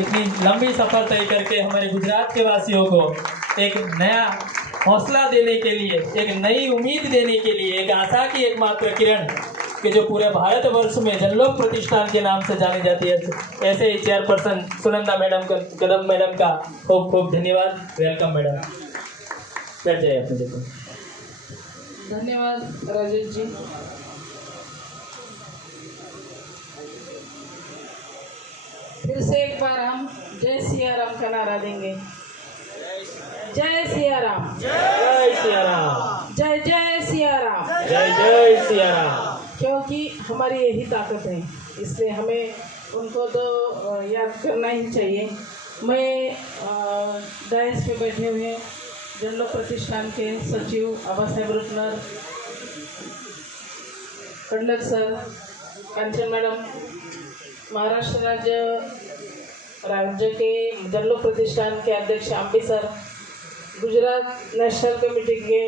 इतनी लंबी सफ़र तय करके हमारे गुजरात के वासियों को एक नया हौसला देने के लिए, एक नई उम्मीद देने के लिए, एक आशा की एकमात्र किरण कि जो पूरे भारतवर्ष में जनलोक प्रतिष्ठान के नाम से जानी जाती है, ऐसे ही चेयरपर्सन सुनंदा मैडम कदम मैडम का खूब खूब धन्यवाद। वेलकम मैडम, बैठ जाइए अपने जगह। धन्यवाद राजेश जी। फिर से एक बार हम जय सिया राम का नारा देंगे। जय सिया राम, जय सिया राम, जय जय सिया राम, जय जय सिया राम। क्योंकि हमारी यही ताकत है, इसलिए हमें उनको तो याद करना ही चाहिए। मैं डायस पे बैठे हुए जनलोक प्रतिष्ठान के सचिव आबा साहेब रुपनर, कंडक सर, कांचन मैडम, महाराष्ट्र राज्य के जनलोक प्रतिष्ठान के अध्यक्ष Ambi sir, Gujarat national committee के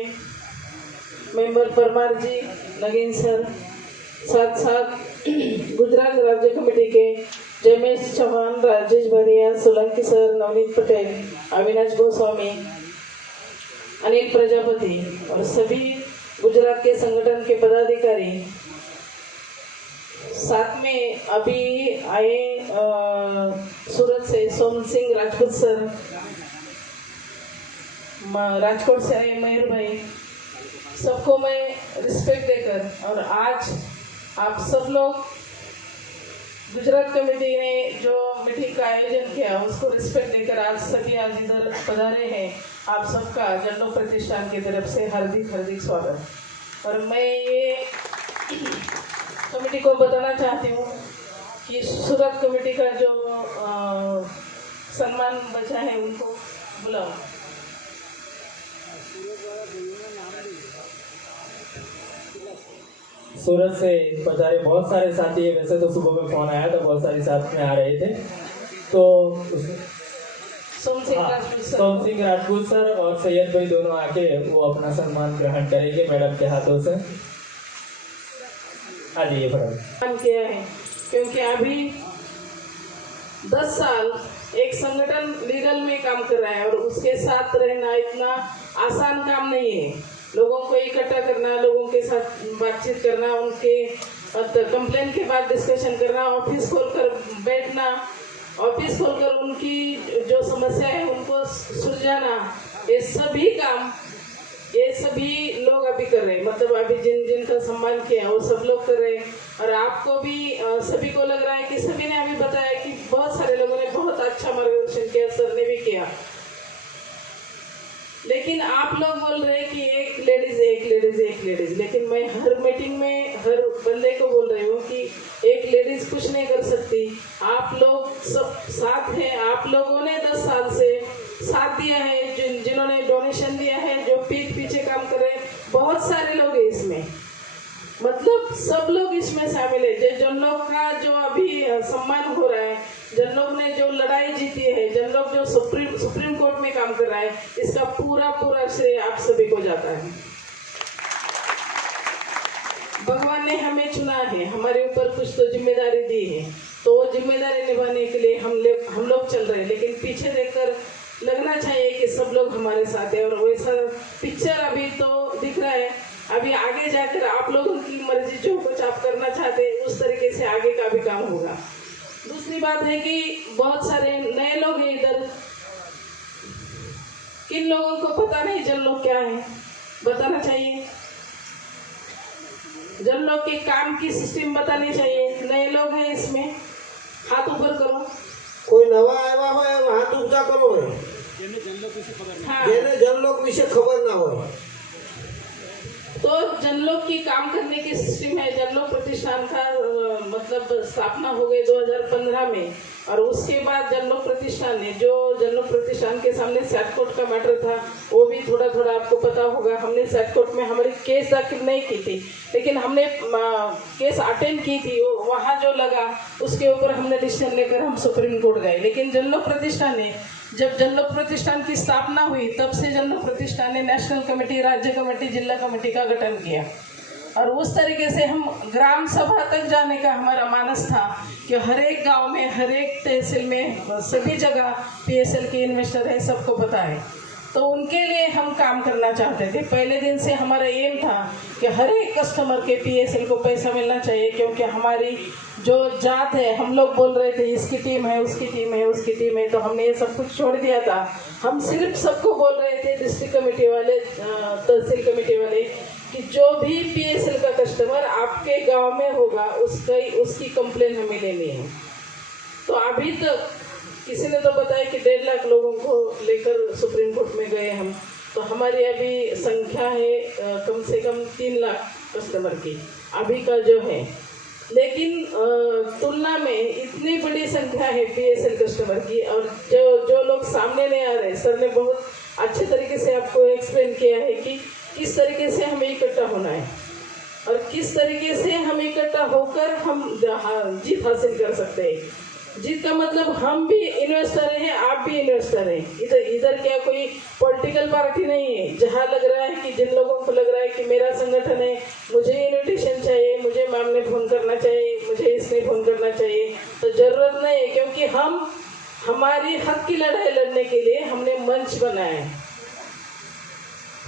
मेंबर परमार जी, नगीन सर, साथ साथ गुजरात राज्य कमेटी के जयमेश चौहान, राजेश भरिया, सोलंकी सर, नवनीत पटेल, अविनाश गोस्वामी, अनिल प्रजापति और सभी गुजरात के संगठन के पदाधिकारी, साथ में अभी आए सूरत से सोम सिंह राजपूत सर, राजकोट से आए मयूर भाई, सबको मैं रिस्पेक्ट देकर, और आज आप सब लोग गुजरात कमेटी ने जो मीटिंग का आयोजन किया उसको रिस्पेक्ट देकर आज सभी आज इधर पधारे हैं। आप सबका जनलोक प्रतिष्ठान की तरफ से हार्दिक हार्दिक स्वागत। और मैं ये कमेटी को बताना चाहती हूँ कि सूरत कमेटी का जो सम्मान बचा है उनको बुलाओ। सूरत से पधारे बहुत सारे साथी है। वैसे तो सुबह में फोन आया था, बहुत सारे साथ में आ रहे थे, तो सोम सिंह राजपूत सर और सैयद भाई दोनों आके वो अपना सम्मान ग्रहण करेंगे मैडम के हाथों से। आ जाइए फटाफट। किया है क्योंकि अभी 10 साल एक संगठन लीगल में काम कर रहा है और उसके साथ रहना इतना आसान काम नहीं है। लोगों को इकट्ठा करना, लोगों के साथ बातचीत करना, उनके कंप्लेन के बाद डिस्कशन करना, ऑफिस खोलकर बैठना, ऑफिस खोलकर उनकी जो समस्या है उनको सुलझाना, ये सभी काम ये सभी लोग अभी कर रहे हैं। मतलब अभी जिनका सम्मान किया वो सब लोग कर रहे हैं। और आपको भी सभी को लग रहा है कि सभी ने अभी बताया कि बहुत सारे लोगों ने बहुत अच्छा मार्गदर्शन किया, सर ने भी किया। लेकिन आप लोग बोल रहे हैं कि एक लेडीज एक लेडीज एक लेडीज, लेकिन मैं हर मीटिंग में हर बंदे को बोल रही हूँ कि एक लेडीज कुछ नहीं कर सकती। आप लोग सब साथ हैं। आप लोगों ने 10 साल से साथ दिया है, जिन्होंने डोनेशन दिया है, जो पीठ पीछे काम कर रहे हैं, बहुत सारे लोग हैं इसमें। मतलब सब लोग इसमें शामिल है। जनलोक का जो अभी सम्मान हो रहा है, जनलोक ने जो लड़ाई जीती है, जनलोक जो सुप्रीम कोर्ट में काम कर रहा है, इसका पूरा श्रेय आप सभी को जाता है। भगवान ने हमें चुना है, हमारे ऊपर कुछ तो जिम्मेदारी दी है, तो वो जिम्मेदारी निभाने के लिए हम लोग चल रहे हैं। लेकिन पीछे देखकर लगना चाहिए कि सब लोग हमारे साथ है। और वैसा पिक्चर अभी तो दिख रहा है। अभी आगे जाकर आप लोगों की मर्जी, जो कुछ आप करना चाहते हैं उस तरीके से आगे का भी काम होगा। दूसरी बात है कि बहुत सारे नए लोग हैं इधर, किन लोगों को पता नहीं जनलोक क्या है, बताना चाहिए। जनलोक के काम की सिस्टम बतानी चाहिए। नए लोग हैं इसमें, हाथ ऊपर करो। कोई नवा आया हो हाथ ऊंचा करो भाई। हाँ, जेने जनलोक विषय खबर ना हो तो जनलोक की काम करने की सिस्टम है। जनलोक प्रतिष्ठान का मतलब स्थापना हो गई 2015 में, और उसके बाद जनलोक प्रतिष्ठान ने जो जनलोक प्रतिष्ठान के सामने सेट कोर्ट का मैटर था वो भी थोड़ा आपको पता होगा। हमने सेट कोर्ट में हमारी केस दाखिल नहीं की थी, लेकिन हमने केस अटेंड की थी। वहाँ जो लगा उसके ऊपर हमने डिसीजन लेकर हम सुप्रीम कोर्ट गए। लेकिन जनलोक प्रतिष्ठान ने, जब जनलोक प्रतिष्ठान की स्थापना हुई तब से जनलोक प्रतिष्ठान ने नेशनल कमेटी, राज्य कमेटी, जिला कमेटी का गठन किया। और उस तरीके से हम ग्राम सभा तक जाने का हमारा मानस था कि हर एक गांव में, हर एक तहसील में, सभी जगह पीएसएल के इन्वेस्टर है, सबको पता है। तो उनके लिए हम काम करना चाहते थे। पहले दिन से हमारा एम था कि हर एक कस्टमर के पीएसएल को पैसा मिलना चाहिए, क्योंकि हमारी जो जात है, हम लोग बोल रहे थे इसकी टीम है, उसकी टीम है, उसकी टीम है, तो हमने ये सब कुछ छोड़ दिया था। हम सिर्फ सबको बोल रहे थे, डिस्ट्रिक्ट कमेटी वाले, तहसील कमेटी वाले, कि जो भी पीएसएल का कस्टमर आपके गांव में होगा उसकी कंप्लेन हमें लेनी है। तो अभी तक किसी ने तो बताया कि 1.5 लाख लोगों को लेकर सुप्रीम कोर्ट में गए हम। तो हमारी अभी संख्या है कम से कम 3 लाख कस्टमर की अभी का जो है। लेकिन तुलना में इतनी बड़ी संख्या है पीएसएल कस्टमर की, और जो लोग सामने नहीं आ रहे, सर ने बहुत अच्छे तरीके से आपको एक्सप्लेन किया है कि किस तरीके से हमें इकट्ठा होना है और किस तरीके से हम इकट्ठा होकर हम जीत हासिल कर सकते हैं। जीत का मतलब हम भी इन्वेस्टर हैं, आप भी इन्वेस्टर हैं। इधर क्या कोई पॉलिटिकल पार्टी नहीं है जहाँ लग रहा है कि जिन लोगों को लग रहा है कि मेरा संगठन है, मुझे इन्विटेशन चाहिए, मुझे मैम ने फोन करना चाहिए, मुझे इसने फोन करना चाहिए, तो जरूरत नहीं है। क्योंकि हम हमारी हक की लड़ाई लड़ने के लिए हमने मंच बनाया है।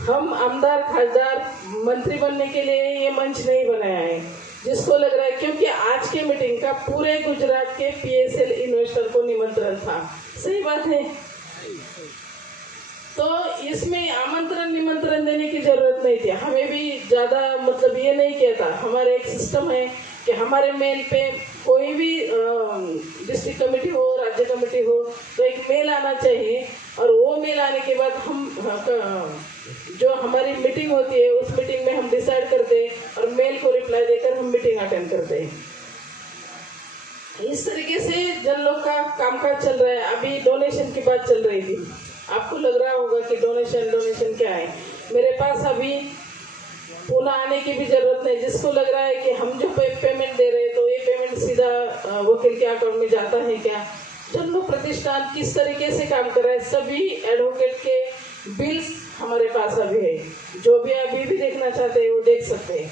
हम आमदार, खासदार, मंत्री बनने के लिए ये मंच नहीं बनाया है। जिसको लग रहा है, क्योंकि आज के मीटिंग का पूरे गुजरात के पीएसएल इन्वेस्टर को निमंत्रण था, सही बात है। तो इसमें आमंत्रण निमंत्रण देने की जरूरत नहीं थी। हमें भी ज्यादा मतलब ये नहीं किया था। हमारा एक सिस्टम है कि हमारे मेल पे कोई भी डिस्ट्रिक्ट कमेटी हो, राज्य कमेटी हो, तो एक मेल आना चाहिए, और वो मेल आने के बाद हम जो हमारी मीटिंग होती है उस मीटिंग में हम डिसाइड करते हैं और मेल को रिप्लाई देकर हम मीटिंग अटेंड करते हैं। इस तरीके से जन लोग का कामकाज चल रहा है। अभी डोनेशन की बात चल रही थी, आपको लग रहा होगा कि डोनेशन क्या है। मेरे पास अभी पुनः आने की भी जरूरत नहीं। जिसको लग रहा है कि हम जो पेमेंट दे रहे हैं तो ये पेमेंट सीधा वकील के अकाउंट में जाता है क्या, जन लोग प्रतिष्ठान किस तरीके से काम कर रहा है, सभी एडवोकेट के बिल्स हमारे पास अभी है। जो भी अभी भी देखना चाहते हैं वो देख सकते हैं।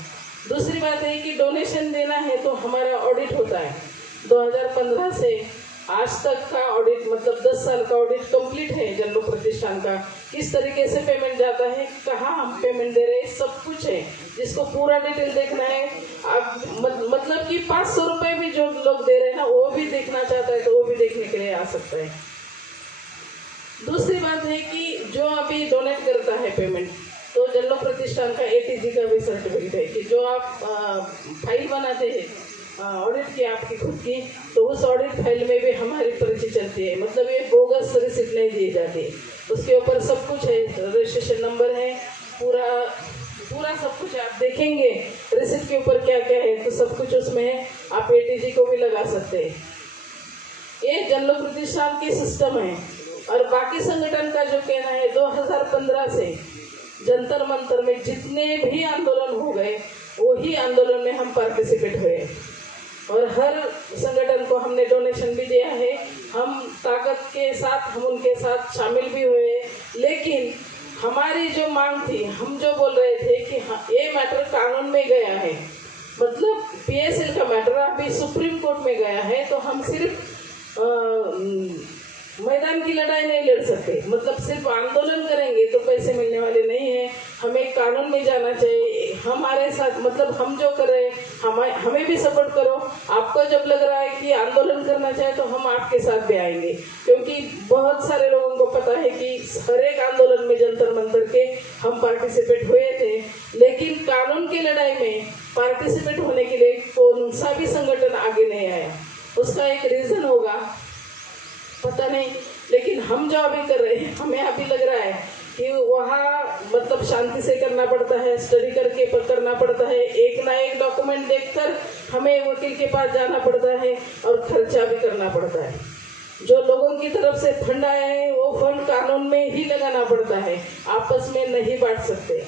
दूसरी बात है कि डोनेशन देना है तो हमारा ऑडिट होता है। 2015 से आज तक का ऑडिट, मतलब 10 साल का ऑडिट कंप्लीट है जन लोग प्रतिष्ठान का। किस तरीके से पेमेंट जाता है, कहाँ हम पेमेंट दे रहे हैं, सब कुछ है। जिसको पूरा डिटेल देखना है, आप मतलब कि 500 रुपए भी जो लोग दे रहे हैं ना, वो भी देखना चाहता है तो वो भी देखने के लिए आ सकता है। दूसरी बात है कि जो अभी डोनेट करता है पेमेंट, तो जन लोग प्रतिष्ठान का ATG का भी सर्टिफिकेट है कि जो आप फाइल बनाते हैं ऑडिट की आपकी खुद की, तो उस ऑडिट फाइल में भी हमारी पर्ची चलती है। मतलब ये बोगस रिसिप्ट नहीं दी जाती, उसके ऊपर सब कुछ है, रजिस्ट्रेशन नंबर है, पूरा सब कुछ आप देखेंगे रिसिप्ट के ऊपर क्या क्या है, तो सब कुछ उसमें है। आप ATG को भी लगा सकते हैं। ये जन लोग प्रतिष्ठान की सिस्टम है। और बाकी संगठन का जो कहना है, 2015 से जंतर मंतर में जितने भी आंदोलन हो गए, वही आंदोलन में हम पार्टिसिपेट हुए और हर संगठन को हमने डोनेशन भी दिया है। हम ताकत के साथ हम उनके साथ शामिल भी हुए। लेकिन हमारी जो मांग थी, हम जो बोल रहे थे कि हाँ, ये मैटर कानून में गया है, मतलब पीएसएल का मैटर अभी सुप्रीम कोर्ट में गया है, तो हम सिर्फ मैदान की लड़ाई नहीं लड़ सकते। मतलब सिर्फ आंदोलन करेंगे तो पैसे मिलने वाले नहीं है, हमें कानून में जाना चाहिए। हमारे साथ, मतलब हम जो कर रहे हैं हमें भी सपोर्ट करो। आपको जब लग रहा है कि आंदोलन करना चाहिए तो हम आपके साथ भी आएंगे, क्योंकि बहुत सारे लोगों को पता है कि हर एक आंदोलन में जंतर मंतर के हम पार्टिसिपेट हुए थे। लेकिन कानून की लड़ाई में पार्टिसिपेट होने के लिए कौन सा भी संगठन आगे नहीं आया। उसका एक रीजन होगा, पता नहीं, लेकिन हम जो अभी कर रहे हैं, हमें अभी लग रहा है कि वहाँ मतलब शांति से करना पड़ता है, स्टडी करके करना पड़ता है, एक ना एक डॉक्यूमेंट देखकर हमें वकील के पास जाना पड़ता है और खर्चा भी करना पड़ता है। जो लोगों की तरफ से फंड आया है वो फंड कानून में ही लगाना पड़ता है, आपस में नहीं बांट सकते।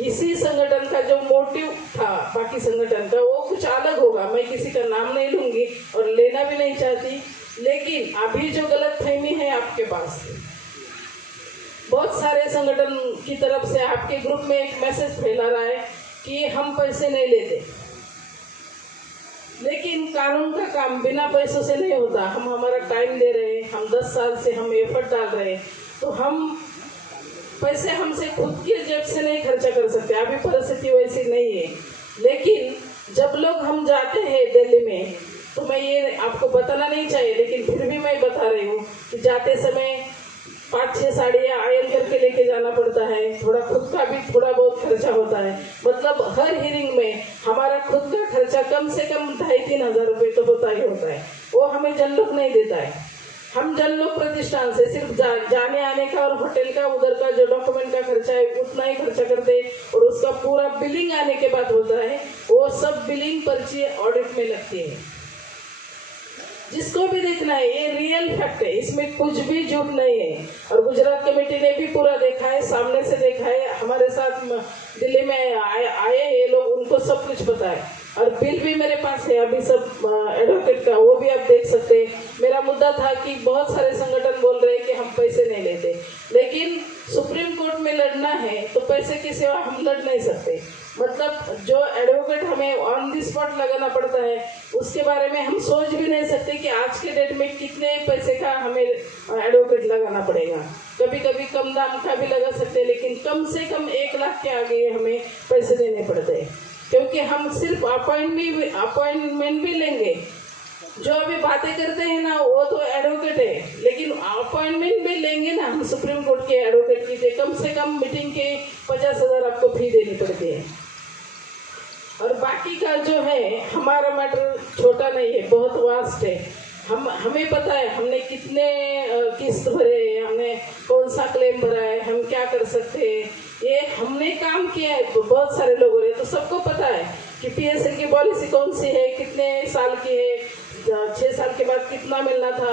इसी संगठन का जो मोटिव था बाकी संगठन का, वो कुछ अलग होगा। मैं किसी का नाम नहीं लूंगी और लेना भी नहीं चाहती, लेकिन अभी जो गलतफहमी है आपके पास, बहुत सारे संगठन की तरफ से आपके ग्रुप में एक मैसेज फैला रहा है कि हम पैसे नहीं लेते, लेकिन कानून का काम बिना पैसों से नहीं होता। हम हमारा टाइम दे रहे हैं, हम 10 साल से हम एफर्ट डाल रहे हैं, तो हम पैसे हमसे खुद की जेब से नहीं खर्चा कर सकते। अभी परिस्थिति वैसी नहीं है। लेकिन जब लोग हम जाते हैं दिल्ली में, तो मैं ये आपको बताना नहीं चाहिए, लेकिन फिर भी मैं बता रही हूँ कि जाते समय 5-6 साड़ियाँ आयरन करके लेके जाना पड़ता है। थोड़ा खुद का भी थोड़ा बहुत खर्चा होता है। मतलब हर हियरिंग में हमारा खुद का खर्चा कम से कम 2,500-3 हजार रुपये तो होता ही होता है। वो हमें जनलोक नहीं देता है। हम जनलोक प्रतिष्ठान से सिर्फ जाने आने का और होटल का उधर का जो डॉक्यूमेंट का खर्चा है उतना ही खर्चा करते हैं, और उसका पूरा बिलिंग आने के बाद होता है। वो सब बिलिंग पर्ची ऑडिट में लगती है। जिसको भी देखना है, ये रियल फैक्ट है, इसमें कुछ भी झूठ नहीं है। और गुजरात कमेटी ने भी पूरा देखा है, सामने से देखा है। हमारे साथ दिल्ली में आए ये लोग, उनको सब कुछ पता है। और बिल भी मेरे पास है अभी सब एडवोकेट का, वो भी आप देख सकते हैं। मेरा मुद्दा था कि बहुत सारे संगठन बोल रहे हैं कि हम पैसे नहीं लेते, लेकिन सुप्रीम कोर्ट में लड़ना है तो पैसे की सेवा हम लड़ नहीं सकते। मतलब जो एडवोकेट हमें ऑन दी स्पॉट लगाना पड़ता है, उसके बारे में हम सोच भी नहीं सकते कि आज के डेट में कितने पैसे का हमें एडवोकेट लगाना पड़ेगा। कभी कभी कम दाम का भी लगा सकते हैं, लेकिन कम से कम 1 लाख के आगे हमें पैसे देने पड़ते हैं, क्योंकि हम सिर्फ अपॉइंटमेंट भी लेंगे। जो अभी बातें करते हैं ना, वो तो एडवोकेट है, लेकिन अपॉइंटमेंट भी लेंगे ना हम सुप्रीम कोर्ट के एडवोकेट की, कम से कम मीटिंग के 50,000 आपको फी देनी पड़ती है। और बाकी का जो है, हमारा मैटर छोटा नहीं है, बहुत वास्ट है। हमें पता है हमने कितने किस्त भरे, हमने कौन सा क्लेम भरा है, हम क्या कर सकते हैं। ये हमने काम किया है, बहुत सारे लोगों ने, तो सबको पता है कि PSL की पॉलिसी कौन सी है, कितने साल की है, 6 साल के बाद कितना मिलना था,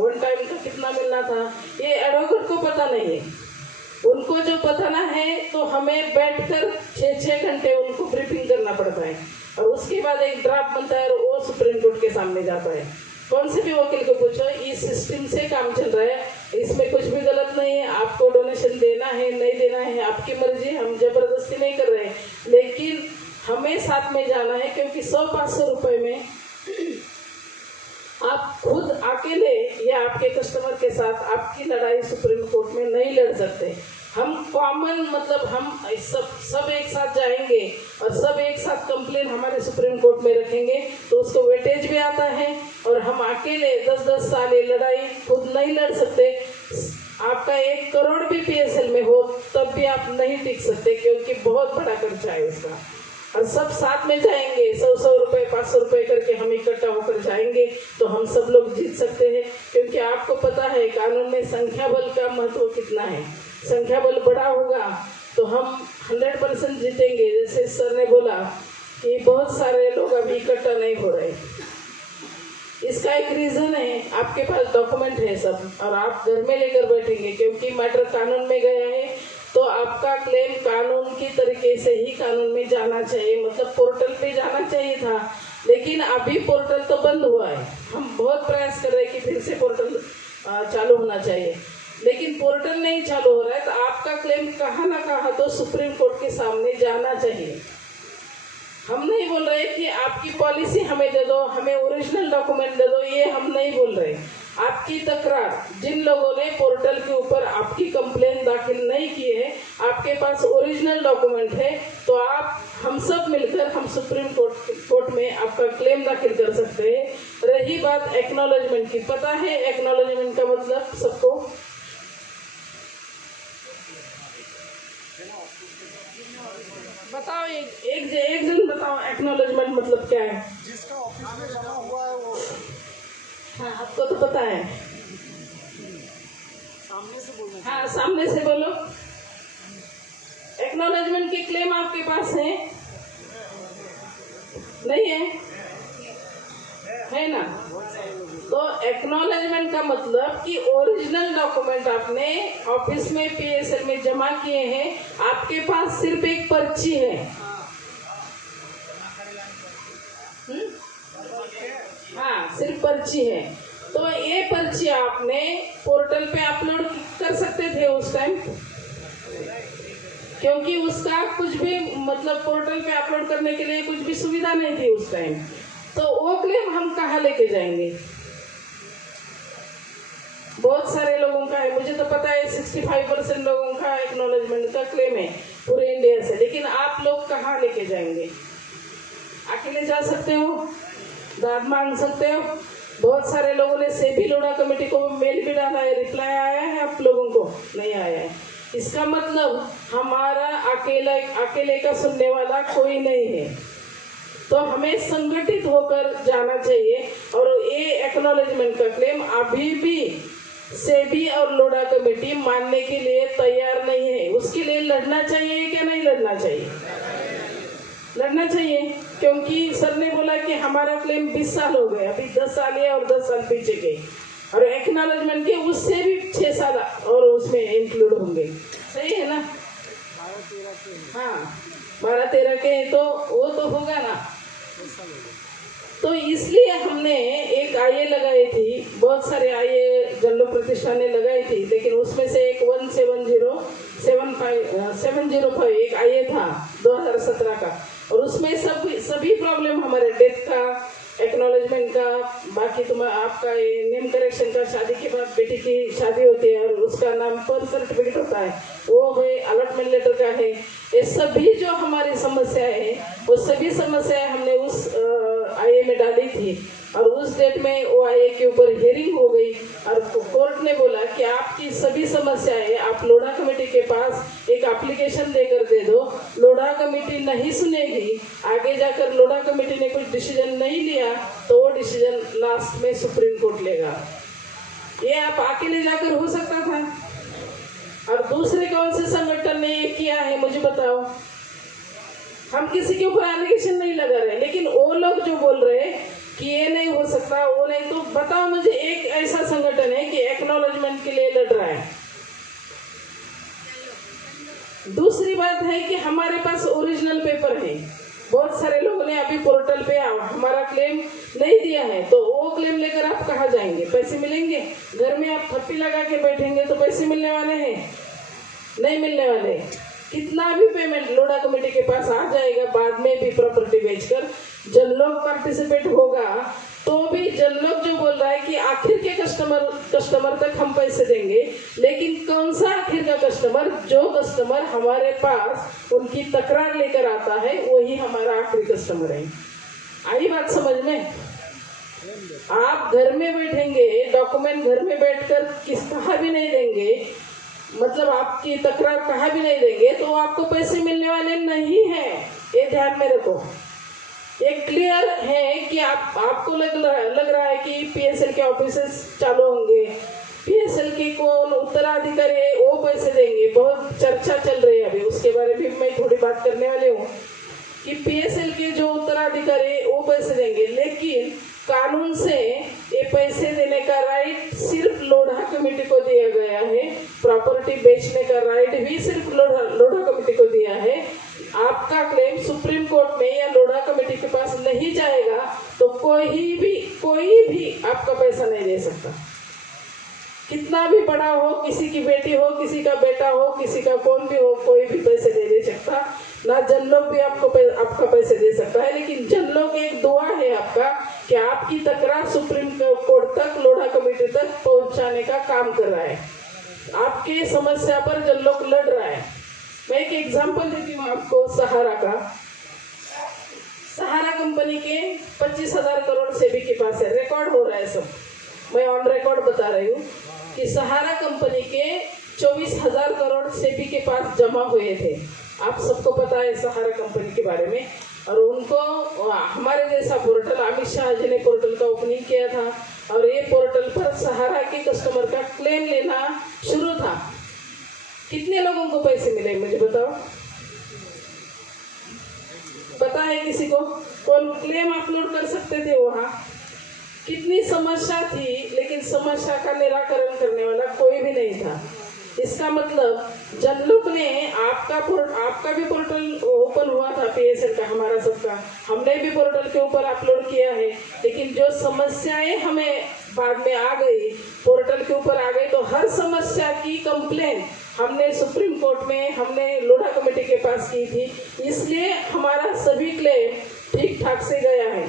1 टाइम का कितना मिलना था। ये एडवोकेट को पता नहीं है। उनको जो बताना है तो हमें बैठकर 6-6 घंटे उनको ब्रीफिंग करना पड़ता है, और उसके बाद एक ड्राफ्ट बनता है और वो सुप्रीम कोर्ट के सामने जाता है। कौन से भी वकील को पूछो, इस सिस्टम से काम चल रहा है, इसमें कुछ भी गलत नहीं है। आपको डोनेशन देना है नहीं देना है आपकी मर्जी, हम जबरदस्ती नहीं कर रहे हैं, लेकिन हमें साथ में जाना है, क्योंकि 100-500 रुपए में आप खुद अकेले या आपके कस्टमर के साथ आपकी लड़ाई सुप्रीम कोर्ट में नहीं लड़ सकते। हम कॉमन, मतलब हम सब एक साथ जाएंगे और सब एक साथ कंप्लेन हमारे सुप्रीम कोर्ट में रखेंगे, तो उसको वेटेज भी आता है। और हम अकेले 10-10 साल ये लड़ाई खुद नहीं लड़ सकते। आपका 1 करोड़ भी PSL में हो तब भी आप नहीं टिक सकते, क्योंकि बहुत बड़ा खर्चा है उसका। और सब साथ में जाएंगे, 100-100 रुपए 500 रुपए करके हम इकट्ठा होकर जाएंगे, तो हम सब लोग जीत सकते हैं। क्योंकि आपको पता है कानून में संख्या बल का महत्व कितना है। संख्या बल बड़ा होगा तो हम 100% जीतेंगे। जैसे सर ने बोला कि बहुत सारे लोग अभी इकट्ठा नहीं हो रहे, इसका एक रीजन है, आपके पास डॉक्यूमेंट है सब, और आप घर में लेकर बैठेंगे, क्योंकि मैटर कानून में गया है, तो आपका क्लेम कानून की तरीके से ही कानून में जाना चाहिए। मतलब पोर्टल पे जाना चाहिए था, लेकिन अभी पोर्टल तो बंद हुआ है। हम बहुत प्रयास कर रहे हैं कि फिर से पोर्टल चालू होना चाहिए, लेकिन पोर्टल नहीं चालू हो रहा है, तो आपका क्लेम कहाँ ना कहाँ तो सुप्रीम कोर्ट के सामने जाना चाहिए। हम नहीं बोल रहे कि आपकी पॉलिसी हमें दे दो, हमें ओरिजिनल डॉक्यूमेंट दे दो, ये हम नहीं बोल रहे। आपकी तकरार, जिन लोगों ने पोर्टल के ऊपर आपकी कंप्लेन दाखिल नहीं की है, आपके पास ओरिजिनल डॉक्यूमेंट है, तो आप हम सब मिलकर हम सुप्रीम कोर्ट में आपका क्लेम दाखिल कर सकते हैं। रही बात एक्नॉलेजमेंट की, पता है एक्नॉलेजमेंट का मतलब सबको? बताओ, एक जन बताओ एक्नॉलेजमेंट मतलब क्या है? जिसका ऑफिस में जमा हुआ है वो। हाँ, आपको तो पता है। सामने से बोलना। हाँ, सामने से बोलो। एक्नॉलेजमेंट के क्लेम आपके पास है? नहीं है? है ना? तो एक्नॉलेजमेंट का मतलब कि ओरिजिनल डॉक्यूमेंट आपने ऑफिस में PSL में जमा किए हैं, आपके पास सिर्फ एक पर्ची है। हाँ, सिर्फ पर्ची है। तो ये पर्ची आपने पोर्टल पे अपलोड कर सकते थे उस टाइम, क्योंकि उसका कुछ भी मतलब पोर्टल पे अपलोड करने के लिए कुछ भी सुविधा नहीं थी उस टाइम। तो वो क्लेम हम कहाँ लेके जाएंगे? बहुत सारे लोगों का है, मुझे तो पता है 65% लोगों का एक्नॉलेजमेंट का क्लेम है पूरे इंडिया से, लेकिन आप लोग कहाँ लेके जाएंगे? अकेले जा सकते हो, दाद मांग सकते हो। बहुत सारे लोगों ने सेबी लोढ़ा कमेटी को मेल भी डाला है, रिप्लाई आया है आप लोगों को? नहीं आया है। इसका मतलब हमारा अकेले का सुनने वाला कोई नहीं है। तो हमें संगठित होकर जाना चाहिए। और ये एक्नॉलेजमेंट का क्लेम अभी भी सेबी और लोढ़ा कमेटी मानने के लिए तैयार नहीं है। उसके लिए लड़ना चाहिए क्या नहीं लड़ना चाहिए? लड़ना चाहिए, क्योंकि सर ने बोला कि हमारा क्लेम 20 साल हो गए, अभी 10 साल है और 10 साल पीछे के, और एक्नॉलेजमेंट के उससे भी 6 साल और उसमें इंक्लूड होंगे। सही है ना? 12-13 के हाँ, 12-13 के तो वो तो होगा ना। तो इसलिए हमने एक आईए लगाई थी, बहुत सारे आईए जन लोक प्रतिष्ठान ने लगाई थी, लेकिन उसमें से एक 705 एक आईए था 2017 का, और उसमें सभी प्रॉब्लम हमारे डेथ का, एक्नॉलेजमेंट का, बाकी आपका ये नेम करेक्शन का, शादी के बाद बेटी की शादी होती है और उसका नाम बर्थ सर्टिफिकेट होता है, वो है, अलॉटमेंट लेटर का है, ये सभी जो हमारी समस्याएं हैं वो सभी समस्याएं हमने उस आईए में डाली थी। और उस डेट में वो आईए के ऊपर हियरिंग हो गई और कोर्ट ने बोला कि आपकी सभी समस्याएं आप लोढ़ा कमेटी के पास एक एप्लीकेशन देकर दे दो। लोढ़ा कमेटी नहीं सुनेगी, आगे जाकर लोढ़ा कमेटी ने कुछ डिसीजन नहीं लिया तो वो डिसीजन लास्ट में सुप्रीम कोर्ट लेगा। ये आप अकेले जाकर हो सकता था। और दूसरे कौन से संगठन ने ये किया है मुझे बताओ? हम किसी के ऊपर एलिगेशन नहीं लगा रहे, लेकिन वो लोग जो बोल रहे हैं कि ये नहीं हो सकता, वो नहीं, तो बताओ मुझे एक ऐसा संगठन है कि एक्नॉलेजमेंट के लिए लड़ रहा है। दूसरी बात है कि हमारे पास ओरिजिनल पेपर है, बहुत सारे लोगों ने अभी पोर्टल पे हमारा क्लेम नहीं दिया है, तो वो क्लेम लेकर आप कहाँ जाएंगे? पैसे मिलेंगे? घर में आप थप्पी लगा के बैठेंगे तो पैसे मिलने वाले हैं? नहीं मिलने वाले। कितना भी पेमेंट लोढ़ा कमेटी के पास आ जाएगा बाद में भी प्रॉपर्टी बेचकर, जन लोग पार्टिसिपेट होगा तो भी जन लोग जो बोल रहा है कि आखिर के कस्टमर तक हम पैसे देंगे, लेकिन कौन सा आखिर का कस्टमर? जो कस्टमर हमारे पास उनकी तकरार लेकर आता है वही हमारा आखिरी कस्टमर है। आई बात समझ में? आप घर में बैठेंगे, डॉक्यूमेंट घर में बैठकर कहा भी नहीं देंगे, मतलब आपकी तकरार कहा भी नहीं देंगे, तो आपको पैसे मिलने वाले नहीं है। ये ध्यान में रखो। ये क्लियर है कि आपको लग रहा है कि पीएसएल के ऑफिसेस चालू होंगे, पीएसएल के कौन उत्तराधिकारी है वो पैसे देंगे, बहुत चर्चा चल रही है अभी, उसके बारे में मैं थोड़ी बात करने वाली हूँ कि पीएसएल के जो उत्तराधिकारी वो पैसे देंगे, लेकिन कानून से ये पैसे देने का राइट सिर्फ लोढ़ा कमेटी को दिया गया है, प्रॉपर्टी बेचने का राइट भी सिर्फ लोढ़ा कमेटी को दिया है। आपका क्लेम सुप्रीम कोर्ट में या लोढ़ा कमेटी के पास नहीं जाएगा तो कोई भी आपका पैसा नहीं दे सकता। कितना भी बड़ा हो, किसी की बेटी हो, किसी का बेटा हो, किसी का कौन भी हो, कोई भी पैसे नहीं दे सकता। ना जन लोग भी आपका पैसे दे सकता है, लेकिन जन लोग एक दुआ है आपका कि आपकी तकरार सुप्रीम कोर्ट तक, लोढ़ा कमेटी तक पहुंचाने का काम कर रहा है। आपके समस्या पर जन लोग लड़ रहा है। मैं एक एग्जांपल देती हूँ आपको सहारा का। सहारा कंपनी के 25,000 करोड़ सेबी के पास है, रिकॉर्ड हो रहा है सब, मैं ऑन रिकॉर्ड बता रही हूँ कि सहारा कंपनी के 24,000 करोड़ सेबी के पास जमा हुए थे। आप सबको पता है सहारा कंपनी के बारे में। और उनको हमारे जैसा पोर्टल, अमित शाह जी ने पोर्टल का ओपनिंग किया था और ये पोर्टल पर सहारा के कस्टमर का क्लेम लेना शुरू था। कितने लोगों को पैसे मिले मुझे बताओ? पता है किसी को? कौन क्लेम अपलोड कर सकते थे वहाँ? कितनी समस्या थी, लेकिन समस्या का निराकरण करने वाला कोई भी नहीं था। इसका मतलब जन लोग ने आपका भी पोर्टल ओपन हुआ था पीएसएल का, हमारा सबका, हमने भी पोर्टल के ऊपर अपलोड किया है, लेकिन जो समस्याएं हमें बाद में आ गई, पोर्टल के ऊपर आ गई, तो हर समस्या की कंप्लेन हमने सुप्रीम कोर्ट में हमने लोढ़ा कमेटी के पास की थी, इसलिए हमारा सभी क्लेम ठीक ठाक से गया है।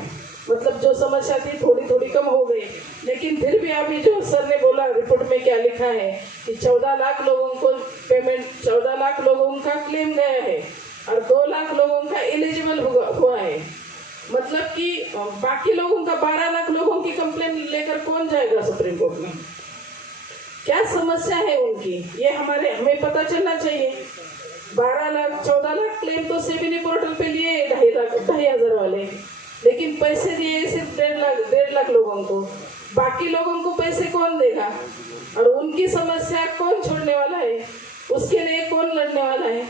मतलब जो समस्या थी थोड़ी थोड़ी कम हो गई, लेकिन फिर भी अभी जो सर ने बोला रिपोर्ट में क्या लिखा है कि 14 लाख लोगों को पेमेंट, 14 लाख लोगों का क्लेम गया है और 2 लाख लोगों का एलिजिबल हुआ है। मतलब कि बाकी लोगों का 12 लाख लोगों की कंप्लेन लेकर कौन जाएगा सुप्रीम कोर्ट में? क्या समस्या है उनकी, ये हमें पता चलना चाहिए। 12 लाख 14 लाख क्लेम तो सेबिनी पोर्टल पे लिए 2,500 वाले, लेकिन पैसे दिए सिर्फ 1.5 लाख लोगों को। बाकी लोगों को पैसे कौन देगा और उनकी समस्या कौन छोड़ने वाला है, उसके लिए कौन लड़ने वाला है?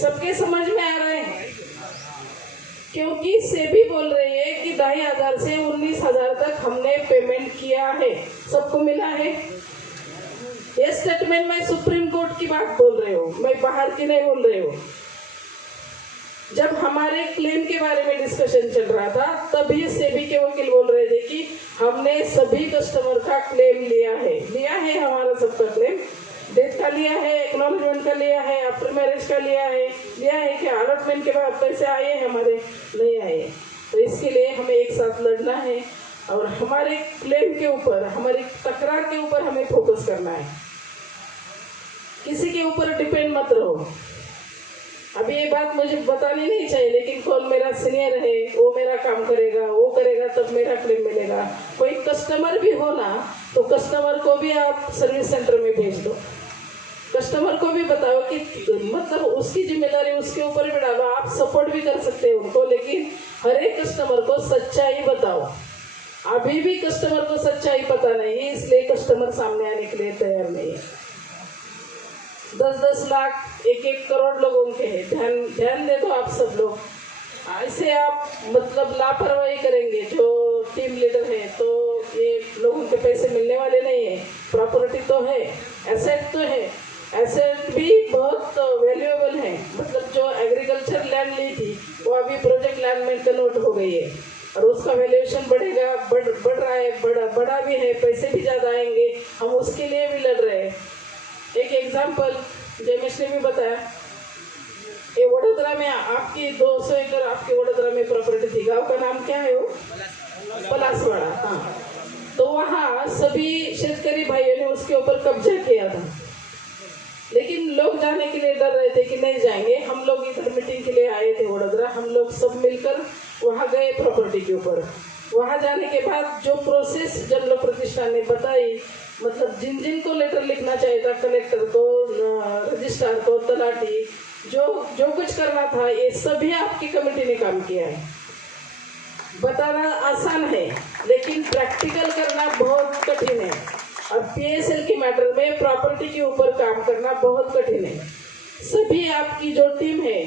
सबके समझ में आ रहा है, क्योंकि सेबी बोल रही है कि 2,500 से 19,000 तक हमने पेमेंट किया है, सबको मिला है। ये स्टेटमेंट मैं सुप्रीम कोर्ट की बात बोल रही हूँ, मैं बाहर की नहीं बोल रही हूँ। जब हमारे क्लेम के बारे में डिस्कशन चल रहा था तभी सेबी के वकील बोल रहे थे कि हमने सभी कस्टमर का क्लेम लिया है हमारा सबका क्लेम, डेथ का लिया है, एक्नॉलेजमेंट का लिया है, आफ्टर मैरिज का लिया है कि अलॉटमेंट के बाद पैसे आए हमारे नहीं आए। तो इसके लिए हमें एक साथ लड़ना है और हमारे क्लेम के ऊपर, हमारी तकरार के ऊपर हमें फोकस करना है। किसी के ऊपर डिपेंड मत रहो। अभी ये बात मुझे बतानी नहीं चाहिए, लेकिन कौन मेरा सीनियर है, वो मेरा काम करेगा, वो करेगा तब मेरा क्लेम मिलेगा। कोई कस्टमर भी हो ना तो कस्टमर को भी आप सर्विस सेंटर में भेज दो, कस्टमर को भी बताओ कि मतलब उसकी जिम्मेदारी उसके ऊपर भी डालो। आप सपोर्ट भी कर सकते हैं उनको, लेकिन हर एक कस्टमर को सच्चाई बताओ। अभी भी कस्टमर को सच्चाई पता नहीं है, इसलिए कस्टमर सामने आने के लिए तैयार नहीं है। 10-10 लाख 1-1 करोड़ लोगों के हैं, ध्यान दे दो आप सब लोग। ऐसे आप मतलब लापरवाही करेंगे जो टीम लीडर है तो ये लोगों के पैसे मिलने वाले नहीं है। प्रॉपर्टी तो है, एसेट तो है, एसेट भी बहुत वैल्यूएबल है। मतलब जो एग्रीकल्चर लैंड ली थी वो अभी प्रोजेक्ट लैंड में कन्वर्ट हो गई है और उसका वैल्यूएशन बढ़ेगा, बढ़ रहा है, बड़ा भी है, पैसे भी ज़्यादा आएंगे, हम उसके लिए भी लड़ रहे हैं। एक एग्जाम्पल जयमेश ने भी बताया, ये वडोदरा में आपकी 200 एकड़ आपके वडोदरा में प्रॉपर्टी थी, गांव का नाम क्या है वो? पलासवाड़ा। हाँ, तो वहाँ सभी शेतकरी भाइयों ने उसके ऊपर कब्जा किया था, लेकिन लोग जाने के लिए डर रहे थे कि नहीं जाएंगे। हम लोग इधर मीटिंग के लिए आए थे वडोदरा, हम लोग सब मिलकर वहाँ गए प्रॉपर्टी के ऊपर। वहाँ जाने के बाद जो प्रोसेस जनलोक प्रतिष्ठान ने बताई, मतलब जिन को लेटर लिखना चाहिए था, कलेक्टर को, रजिस्ट्रार को, तलाटी, जो कुछ करना था, ये सभी आपकी कमेटी ने काम किया है। बताना आसान है लेकिन प्रैक्टिकल करना बहुत कठिन है, और पीएसएल के मैटर में प्रॉपर्टी के ऊपर काम करना बहुत कठिन है। सभी आपकी जो टीम है,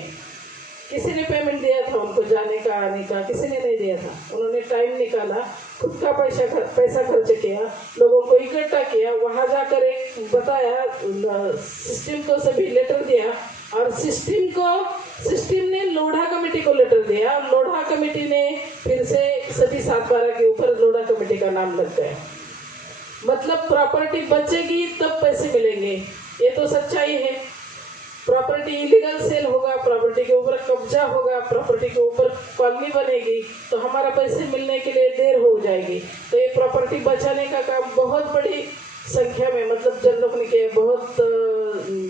किसी ने पेमेंट दिया था उनको जाने का आने का, किसी ने नहीं दिया था। उन्होंने टाइम निकाला, खुद का पैसा खर्च किया, लोगों को इकट्ठा किया, वहां जाकर एक बताया, सिस्टम को सभी लेटर दिया, और सिस्टम ने लोढ़ा कमेटी को लेटर दिया। लोढ़ा कमेटी ने फिर से सभी 7/12 के ऊपर लोढ़ा कमेटी का नाम लग गया। मतलब प्रॉपर्टी बचेगी तब पैसे मिलेंगे, ये तो सच्चाई है। प्रॉपर्टी इलीगल सेल होगा, प्रॉपर्टी के ऊपर कब्जा होगा, प्रॉपर्टी के ऊपर कॉलोनी बनेगी तो हमारा पैसे मिलने के लिए देर हो जाएगी। तो ये प्रॉपर्टी बचाने का काम बहुत बड़ी संख्या में, मतलब जनलोक ने किया, बहुत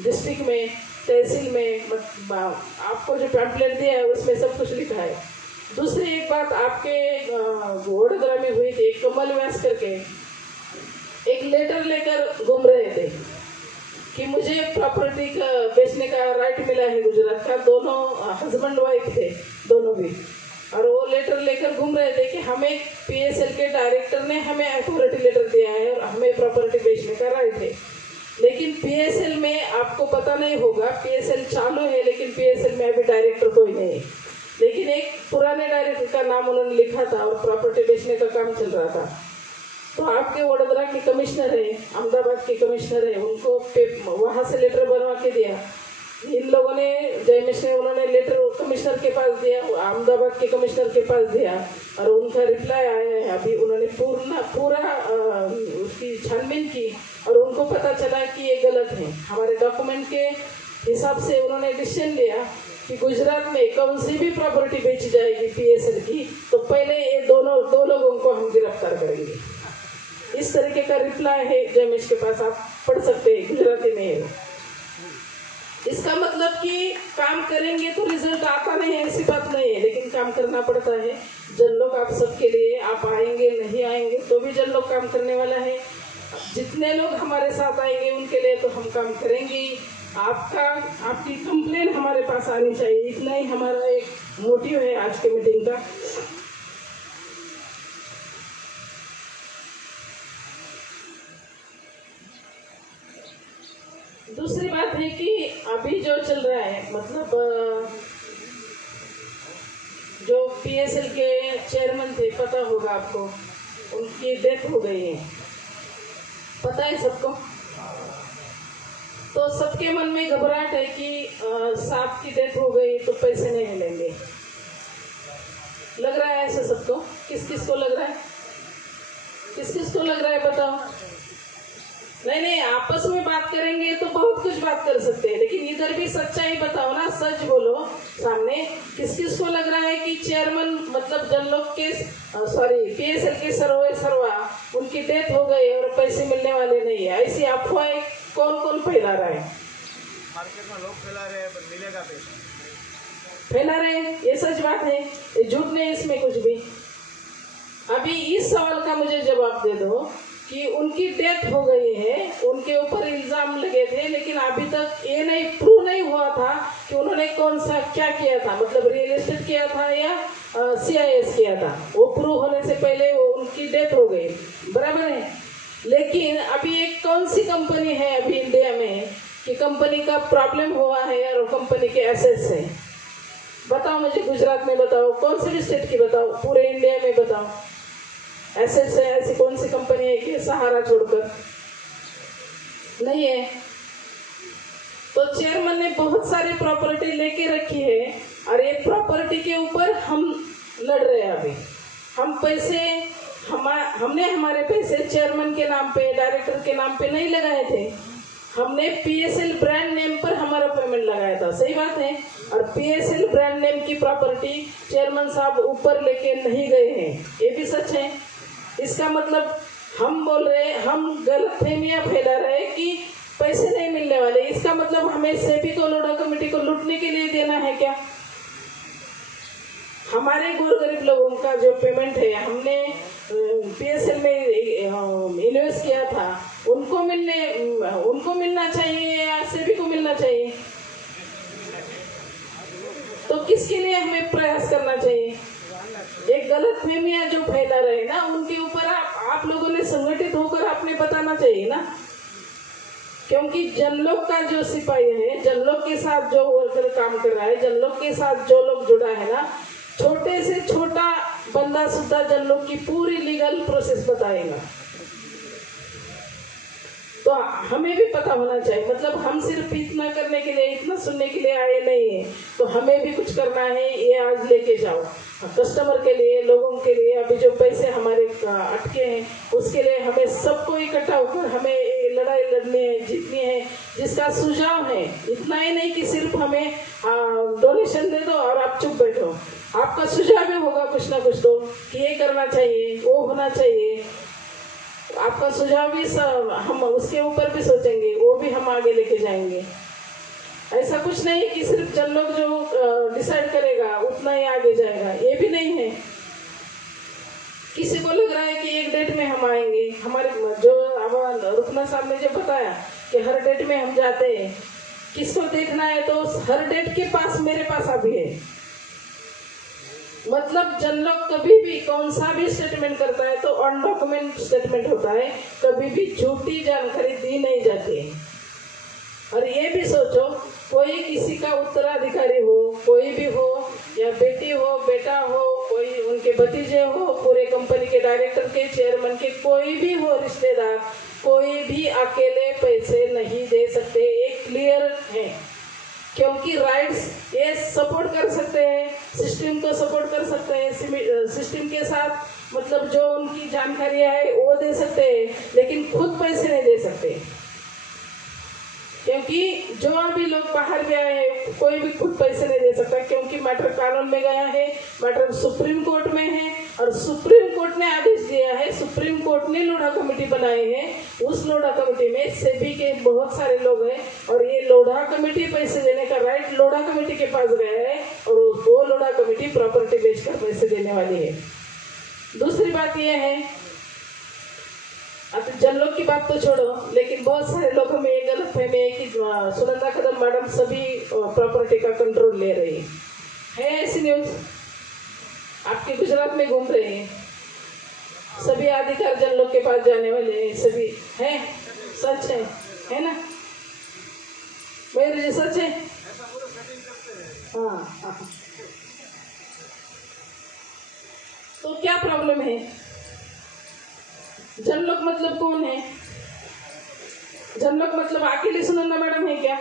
डिस्ट्रिक्ट में, तहसील में, आपको जो पैम्पलेट दिया है उसमें सब कुछ लिखा है। दूसरी एक बात आपके वडोदरा में हुई थी, कमल व्यास करके एक लेटर लेकर घूम रहे थे कि मुझे प्रॉपर्टी का बेचने का राइट मिला है गुजरात का। दोनों हस्बैंड वाइफ थे, दोनों भी, और वो लेटर लेकर घूम रहे थे कि हमें पीएसएल के डायरेक्टर ने हमें अथॉरिटी लेटर दिया है और हमें प्रॉपर्टी बेचने का राइट है। लेकिन पीएसएल में आपको पता नहीं होगा, पीएसएल चालू है लेकिन पीएसएल में अभी डायरेक्टर कोई नहीं है। लेकिन एक पुराने डायरेक्टर का नाम उन्होंने लिखा था और प्रॉपर्टी बेचने का काम चल रहा था। तो आपके वडोदरा के कमिश्नर है, अहमदाबाद के कमिश्नर है, उनको वहाँ से लेटर बनवा के दिया। इन लोगों ने, जयमेश ने, उन्होंने लेटर कमिश्नर के पास दिया, अहमदाबाद के कमिश्नर के पास दिया, और उनका रिप्लाई आया है अभी। उन्होंने पूरा उसकी छानबीन की और उनको हमारे डॉक्यूमेंट के हिसाब से उन्होंने डिसीजन लिया कि गुजरात में कौन सी भी प्रॉपर्टी बेची जाएगी PSL की तो पहले ये दो लोगों को हम गिरफ्तार करेंगे। इस तरीके का रिप्लाई है जमीश के पास, आप पढ़ सकते हैं, गुजराती में है। इसका मतलब कि काम करेंगे तो रिजल्ट आता नहीं है ऐसी बात नहीं है, लेकिन काम करना पड़ता है। जन लोग आप सबके लिए, आप आएंगे नहीं आएंगे तो भी जन लोग काम करने वाला है। जितने लोग हमारे साथ आएंगे उनके लिए तो हम काम करेंगे। आपकी कंप्लेन हमारे पास आनी चाहिए, इतना ही हमारा एक मोटिव है आज के मीटिंग का। दूसरी बात है कि अभी जो चल रहा है, मतलब जो PSL के चेयरमैन थे, पता होगा आपको, उनकी डेथ हो गई है, पता है सबको। तो सबके मन में घबराहट है कि साहब की डेथ हो गई तो पैसे नहीं मिलेंगे। लग रहा है ऐसा सबको? किस किस को लग रहा है? किस किस को लग रहा है बताओ? नहीं, आपस में बात करेंगे तो बहुत कुछ बात कर सकते हैं, लेकिन इधर भी सच्चाई बताओ ना, सच बोलो सामने। किस किस को लग रहा है कि चेयरमैन मतलब जन लोग के PSL के सर्वा उनकी डेथ हो गई और पैसे मिलने वाले नहीं है? ऐसी अफवाहें कौन कौन फैला रहा है? मार्केट में लोग फैला रहे हैं, पर मिलेगा पैसा। फैला रहे हैं, ये सच बात है, ये झूठ नहीं इसमें कुछ भी। अभी इस सवाल का मुझे जवाब दे दो कि उनकी डेथ हो गई है, उनके ऊपर इल्जाम लगे थे, लेकिन अभी तक ये नहीं प्रूव नहीं हुआ था कि उन्होंने कौन सा क्या किया था, मतलब रियल एस्टेट किया था या CIS किया था। वो प्रूव होने से पहले वो उनकी डेथ हो गई, बराबर है। लेकिन अभी एक कौन सी कंपनी है अभी इंडिया में कि कंपनी का प्रॉब्लम हुआ है और कंपनी के एसेट्स है? बताओ मुझे, गुजरात में बताओ, कौन सी भी स्टेट की बताओ, पूरे इंडिया में बताओ। एसेट्स है ऐसी कौन सी कंपनी है कि सहारा छोड़कर? नहीं है। तो चेयरमैन ने बहुत सारी प्रॉपर्टी लेके रखी है और ये प्रॉपर्टी के ऊपर हम लड़ रहे हैं। अभी हम पैसे हमने हमारे पैसे चेयरमैन के नाम पे, डायरेक्टर के नाम पे नहीं लगाए थे, हमने PSL ब्रांड नेम पर हमारा पेमेंट लगाया था, सही बात है। और PSL ब्रांड नेम की प्रॉपर्टी चेयरमैन साहब ऊपर लेके नहीं गए हैं, ये भी सच है। इसका मतलब हम बोल रहे, हम गलतफहमियां फैला रहे कि पैसे नहीं मिलने वाले। इसका मतलब हमें सेबी को, लोढ़ा कमेटी को लूटने के लिए देना है क्या? हमारे गोर गरीब लोगों का जो पेमेंट है, हमने PSL में इन्वेस्ट किया था, उनको मिलना चाहिए या सेबी को मिलना चाहिए? तो किसके लिए हमें प्रयास करना चाहिए? एक गलतफहमियां जो फैला रहे ना, उनके ऊपर आप लोगों ने संगठित होकर आपने बताना चाहिए ना, क्योंकि जनलोक का जो सिपाही है, जनलोक के साथ जो वर्कर काम कर रहा है, जनलोक के साथ जो लोग जुड़ा है ना, छोटे से छोटा बंदा सुद्धा जनलोक की पूरी लीगल प्रोसेस बताएगा। तो हमें भी पता होना चाहिए, मतलब हम सिर्फ इतना करने के लिए, इतना सुनने के लिए आए नहीं है, तो हमें भी कुछ करना है। ये आज लेके जाओ कस्टमर के लिए, लोगों के लिए। अभी जो पैसे हमारे अटके हैं उसके लिए हमें सबको इकट्ठा होकर हमें लड़ाई लड़नी है, जीतनी है। जिसका सुझाव है, इतना ही नहीं कि सिर्फ हमें डोनेशन दे दो और आप चुप बैठो, आपका सुझाव भी होगा कुछ ना कुछ तो, कि ये करना चाहिए, वो होना चाहिए। आपका सुझाव भी हम उसके ऊपर भी सोचेंगे, वो भी हम आगे लेके जाएंगे। ऐसा कुछ नहीं कि सिर्फ जन लोग जो डिसाइड करेगा उतना ही आगे जाएगा, ये भी नहीं है। किसी को लग रहा है कि एक डेट में हम आएंगे, हमारे जो रुकना साहब ने जो बताया कि हर डेट में हम जाते हैं, किसको देखना है तो हर डेट के पास मेरे पास अभी है। मतलब जन लोग कभी भी कौन सा भी स्टेटमेंट करता है तो ऑन डॉक्यूमेंट स्टेटमेंट होता है, कभी भी झूठी जानकारी दी नहीं जाती है। और ये भी सोचो, कोई किसी का उत्तराधिकारी हो, कोई भी हो, या बेटी हो, बेटा हो, कोई उनके भतीजे हो, पूरे कंपनी के डायरेक्टर के, चेयरमैन के, कोई भी हो रिश्तेदार, कोई भी अकेले पैसे नहीं दे सकते, ये क्लियर है। क्योंकि राइट्स ये सपोर्ट कर सकते हैं, सिस्टम को सपोर्ट कर सकते हैं, सिस्टम के साथ मतलब जो उनकी जानकारी है वो दे सकते हैं, लेकिन खुद पैसे नहीं दे सकते। क्योंकि जो अभी लोग बाहर भी आए हैं कोई भी खुद पैसे नहीं दे सकता, क्योंकि मैटर कानून में गया है, मैटर सुप्रीम कोर्ट में है और सुप्रीम कोर्ट ने आदेश दिया है। सुप्रीम कोर्ट ने लोढ़ा कमेटी बनाई है, उस लोढ़ा कमेटी में सेबी के बहुत सारे लोग हैं और ये लोढ़ा कमेटी पैसे देने का राइट लोढ़ा कमेटी के पास गया है और वो लोढ़ा कमेटी प्रॉपर्टी बेचकर पैसे देने वाली है। दूसरी बात यह है, अब जन लोग की बात तो छोड़ो, लेकिन बहुत सारे लोगों में ये गलत फहमी है कि सुनंदा कदम मैडम सभी प्रॉपर्टी का कंट्रोल ले रही है। ऐसी न्यूज आपके गुजरात में घूम रही है, सभी अधिकार जन लोग के पास जाने वाले हैं, सभी है, सच है ना? मेरे सच है। हाँ। तो क्या प्रॉब्लम है? जन लोग मतलब कौन है? जन लोग मतलब अकेली सुनंदा मैडम है क्या?